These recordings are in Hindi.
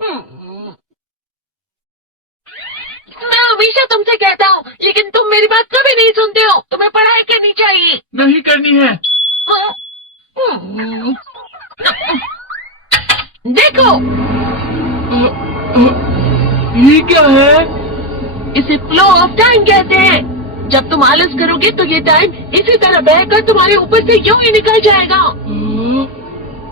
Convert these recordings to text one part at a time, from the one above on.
मैं हमेशा तुमसे कहता हूँ, लेकिन तुम मेरी बात कभी नहीं सुनते हो। तुम्हें पढ़ाई करनी चाहिए। नहीं करनी है। देखो, ये क्या है? इसे फ्लो ऑफ टाइम कहते हैं। जब तुम आलस करोगे तो ये टाइम इसी तरह बहकर तुम्हारे ऊपर से यूं ही निकल जाएगा।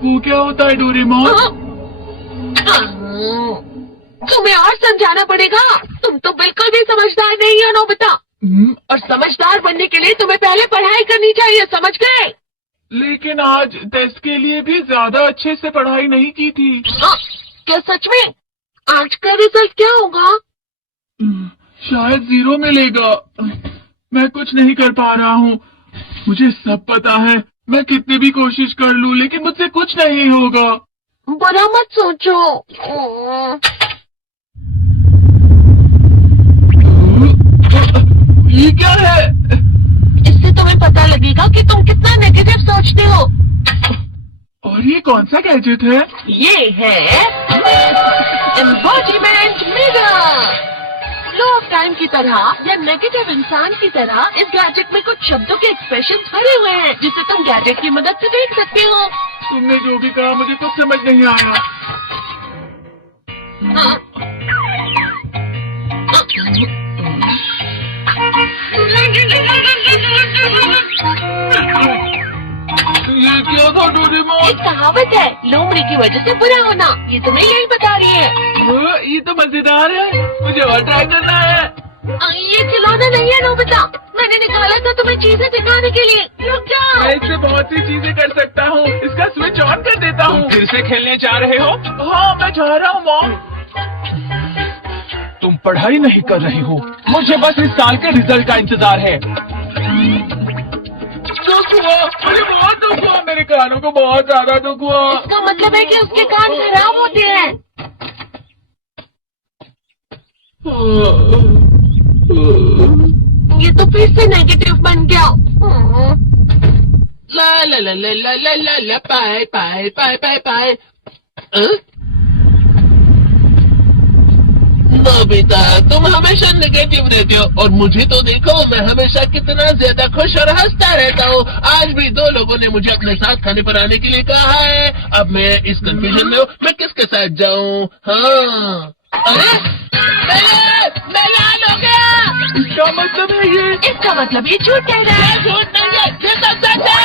वो क्या होता है डोरेमोन? तुम्हें और समझाना पड़ेगा। तुम तो बिल्कुल भी समझदार नहीं हो नोबिता। और समझदार बनने के लिए तुम्हें पहले पढ़ाई करनी चाहिए, समझ गए? लेकिन आज टेस्ट के लिए भी ज्यादा अच्छे से पढ़ाई नहीं की थी। क्या सच में? आज का रिजल्ट क्या होगा? शायद 0 मिलेगा। मैं कुछ नहीं कर पा रहा हूँ। मुझे सब पता है। मैं कितनी भी कोशिश कर लूँ, लेकिन मुझसे कुछ नहीं होगा। बुरा मत सोचो। ये क्या है? इससे तुम्हें पता लगेगा कि तुम कितना नेगेटिव सोचते हो। और ये कौन सा गैजेट है? ये है embodiment mirror. Flow of time की तरह या नेगेटिव इंसान की तरह इस गैजेट में कुछ शब्दों के एक्सप्रेशन भरे हुए हैं, जिसे तुम गैजेट की मदद से देख सकते हो। तुमने जो भी कहा मुझे कुछ समझ नहीं आया। ये क्या था डोरेमोन? एक कहावत है, लोमड़ी की वजह से बुरा होना। ये तुम्हें यही बता रही है। ये तो मजेदार है। मुझे और ट्राई करना है। ये खिलौना नहीं है नोबिता। मैंने निकाला था तुम्हें चीजें दिखाने के लिए। रुक जाओ। मैं इससे बहुत सी चीजें कर सकता हूँ। इसका स्विच ऑन कर देता हूँ। फिर से खेलने जा रहे हो? हाँ, मैं जा रहा हूँ मॉम। तुम पढ़ाई नहीं कर रहे हो। मुझे बस इस साल के रिजल्ट का इंतजार है। दुख हुआ, मुझे बहुत दुख हुआ। मेरे कानों को बहुत ज्यादा दुख हुआ। इसका मतलब है कि उसके कान खराब होते हैं। ये तो फिर से नेगेटिव बन गया। ला ला ला ला ला ला ला ला पाए पाए पाए पाए पाए। नोबिता, तुम हमेशा नेगेटिव रहते हो और मुझे तो देखो, मैं हमेशा कितना ज्यादा खुश और हंसता रहता हूँ। आज भी 2 लोगों ने मुझे अपने साथ खाने पर आने के लिए कहा है। अब मैं इस कंफ्यूजन में हूँ, मैं किसके साथ जाऊँ? हाँ, अरे मैं लाल हो गया। इसका मतलब है ये? इसका मतलब ये झूठ कह रहा है। झूठ नहीं है, ये सब सच है।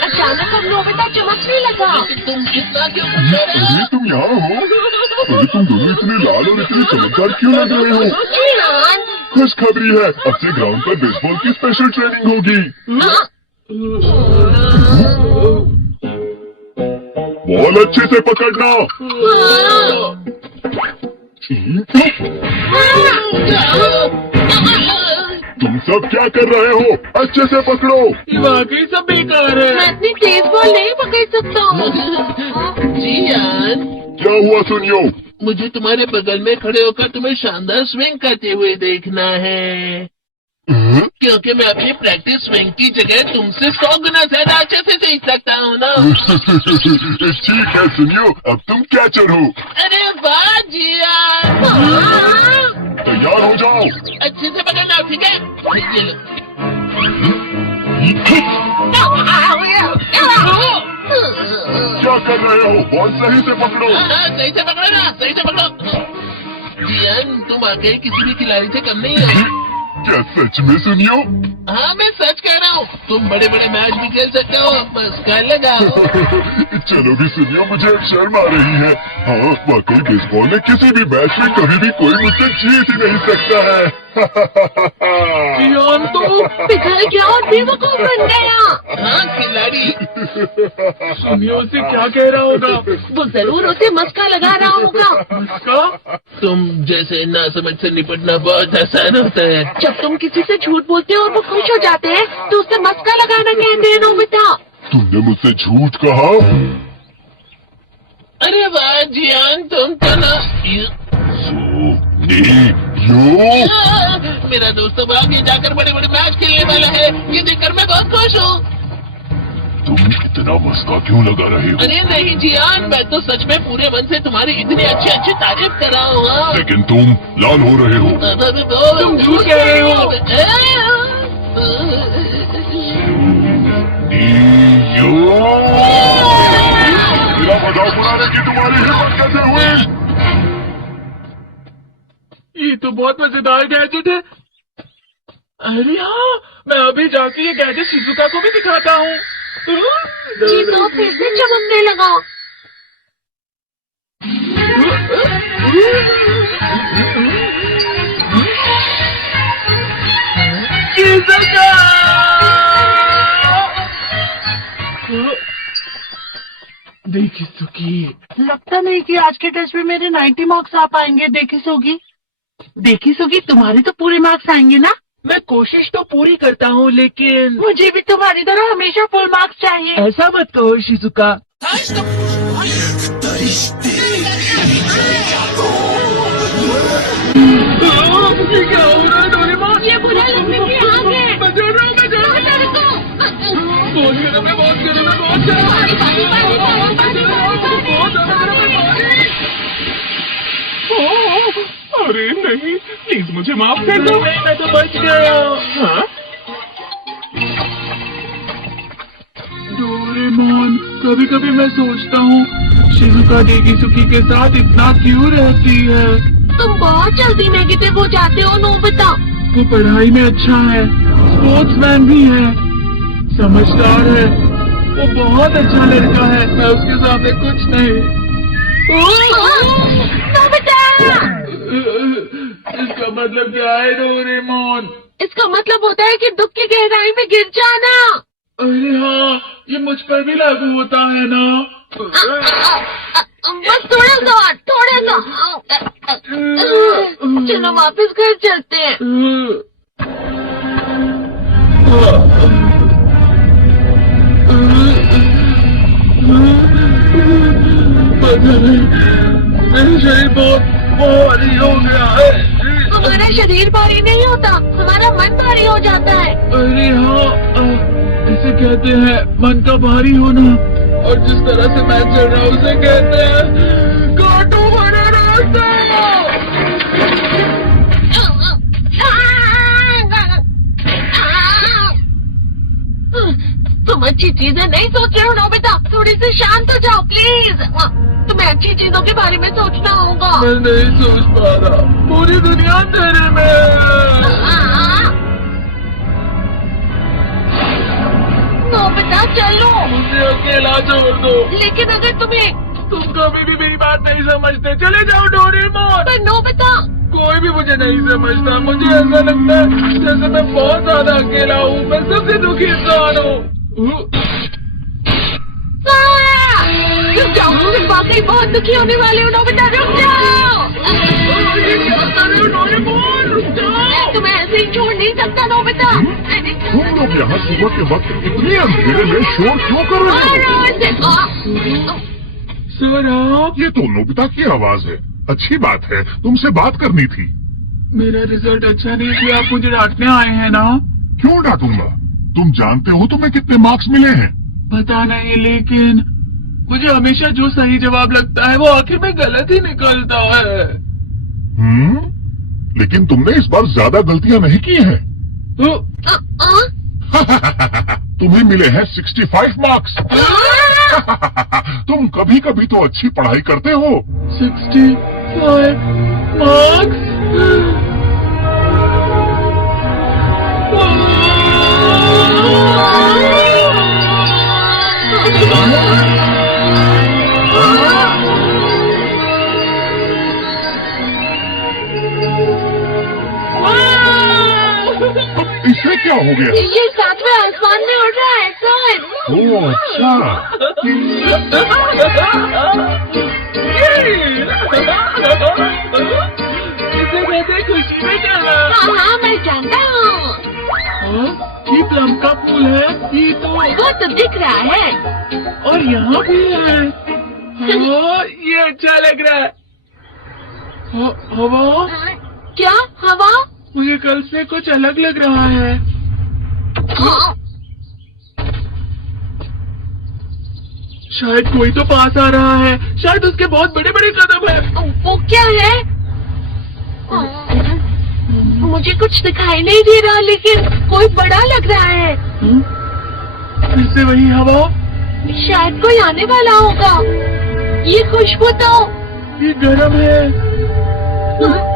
अचानक हम नोबिता चमकने लगा। तुम कितना क्यों खुश हो रहे हो? अरे तुम यहाँ हो? अरे तुम दोनों इतने लाल और इतने चमकदार क्यों लग रहे हो? जियान, खुशखबरी है, अब से ग्राउंड पर बेसबॉल की स्पेशल ट्रेनिंग होगी। बॉल अच्छे से पकड़ना। तुम सब क्या कर रहे हो? अच्छे से पकड़ो। ये वाकई सब बेकार मैं है। इतनी तेज बॉल नहीं पकड़ सकता हूँ। जियान, क्या हुआ सुनियो? मुझे तुम्हारे बगल में खड़े होकर तुम्हें शानदार स्विंग करते हुए देखना है, क्योंकि मैं अपनी प्रैक्टिस स्विंग की जगह तुमसे 100 गुना ज्यादा अच्छे से सीख सकता हूँ ना। ठीक है सुनियो, अब तुम कैचर हो। अरे वाह जियान, तैयार हो जाओ। अच्छे से पकड़ना, ठीक है? ये लो। क्या कर रहे हो? बॉल सही से पकड़ो। हाँ, सही से पकड़ो ना, सही से पकड़ो। जियान, तुम आगे किसी भी खिलाड़ी से कम नहीं हो। क्या सच में सुनियो? हाँ, मैं सच कह रहा हूँ। तुम बड़े बड़े मैच भी खेल सकते हो, बस कर लगाओ। चलो भी सुनियो, मुझे अब शर्म आ रही है। हाँ, वाकई बेसबॉल में किसी भी मैच में कभी भी कोई मुझसे जीत ही नहीं सकता है। जियान तो पिघल गया और बेवकूफ बन गया। हाँ, खिलाड़ी। सुनियो से क्या कह रहा होगा? वो जरूर उसे मस्का लगा रहा होगा। इसका? तुम जैसे नासमझ से निपटना बहुत आसान होता है। जब तुम किसी से झूठ बोलते हो और वो खुश हो जाते हैं, तो उसे मस्का लगाना कहते हैं नोबिता। तुमने मुझसे झूठ कहा? अरे वाह जियान, तुम तो ना यो मेरा दोस्त अब आगे जाकर बड़े बड़े मैच खेलने वाला है। ये देखकर मैं बहुत खुश हूँ। तुम इतना मस्का क्यों लगा रहे हो? अरे नहीं जियान, मैं तो सच में पूरे मन से तुम्हारी इतनी अच्छी अच्छी तारीफ कर रहा हूँ। हाँ। लेकिन तुम लाल हो रहे हो। तुम झूठ कह रहे हो। मेरा मजाक उड़ाने की तुम्हारी हिम्मत कैसे हुई? ये तो बहुत मजेदार गैजेट है। अरे हाँ, मैं अभी जाके ये गैजेट शिजुका को भी दिखाता हूँ। चीजों फिर से चमकने लगा। शिजुका! देखी सुकी, लगता नहीं कि आज के टेस्ट में मेरे 90 मार्क्स आ पाएंगे। देखी सोगी, तुम्हारे तो पूरे मार्क्स आएंगे ना? मैं कोशिश तो पूरी करता हूँ, लेकिन मुझे भी तुम्हारी तरह हमेशा फुल मार्क्स चाहिए। ऐसा मत कहो शिजुका। ये क्या हो रहा है डोरेमोन? ये बुरा लगने की आग है। मैं डर रहा हूँ। बहुत गर्म है। बहुत अरे नहीं, प्लीज मुझे माफ कर दो। नहीं, मैं तो बच गया। हाँ? डोरेमोन, कभी कभी मैं सोचता हूँ शिजुका डेकिसुकी के साथ इतना क्यों रहती है। तुम बहुत जल्दी नेगेटिव हो जाते हो नोबिता। वो पढ़ाई में अच्छा है, स्पोर्ट्समैन भी है, समझदार है, वो बहुत अच्छा लड़का है। मैं उसके सामने कुछ नहीं। नोबिता! इसका मतलब क्या है डोरेमोन? इसका मतलब होता है कि दुख की गहराई में गिर जाना। अरे हाँ, ये मुझ पर भी लागू होता है ना। बस थोड़ा सा। चलो वापस घर चलते हैं। पता नहीं, मेरा शरीर बहुत भारी हो गया है। हमारा शरीर भारी नहीं होता, हमारा मन भारी हो जाता है। अरे हाँ, इसे कहते हैं मन का भारी होना। और जिस तरह से मैं चल रहा हूँ उसे कहते हैं कांटों भरा रास्ता। तुम अच्छी चीजें नहीं सोच रहे हो नोबिता, थोड़ी सी शांत हो जाओ प्लीज। तुम्हें अच्छी चीजों के बारे में सोचना होगा। मैं नहीं सोच पा रहा, पूरी दुनिया अंधेरे में है। नोबिता चलो। मुझे अकेला छोड़ दो। लेकिन अगर तुम्हें तुम कभी भी मेरी बात नहीं समझते, चले जाओ डोरेमोन। पर नोबिता, कोई भी मुझे नहीं समझता। मुझे ऐसा लगता है जैसे मैं बहुत ज्यादा अकेला हूँ। मैं सबसे दुखी इंसान हूँ। रुक जाओ, तुम वाकई बहुत दुखी होने वाले हो नोबिता, रुक जाओ। ये क्या कर रहे हो डोरेमोन? रुक जाओ। मैं तुम्हें ऐसे ही छोड़ नहीं सकता नोबिता। तुम लोग यहाँ सुबह के वक्त इतने अंधेरे में शोर क्यों कर रहे हो? सर आप? ये तो नोबिता की आवाज है। अच्छी बात है, तुमसे बात करनी थी। मेरा रिजल्ट अच्छा नहीं किया, आप मुझे डांटने आए हैं ना? क्यों डांटूंगा? तुम जानते हो तुम्हें कितने मार्क्स मिले हैं? पता नहीं, लेकिन मुझे हमेशा जो सही जवाब लगता है वो आखिर में गलत ही निकलता है। लेकिन तुमने इस बार ज्यादा गलतियां नहीं की हैं। तो तुम्हें मिले हैं 65 मार्क्स। तुम कभी कभी तो अच्छी पढ़ाई करते हो। 65 मार्क्स? इससे क्या हो गया? ये सातवें आसमान में उड़ रहा है सर। ओह अच्छा। इसे कहते खुशी में चला। हाँ मैं जानता हूँ। ये प्लम का फूल है। ये तो वो तो दिख रहा है। और यहाँ भी है। हाँ, ये अच्छा लग रहा है। हवा? क्या हवा? मुझे कल से कुछ अलग लग रहा है। शायद कोई तो पास आ रहा है, शायद उसके बहुत बड़े बड़े कदम है। वो क्या है? मुझे कुछ दिखाई नहीं दे रहा, लेकिन कोई बड़ा लग रहा है। फिर से वही हवा, शायद कोई आने वाला होगा। ये खुशबू तो ये गर्म है।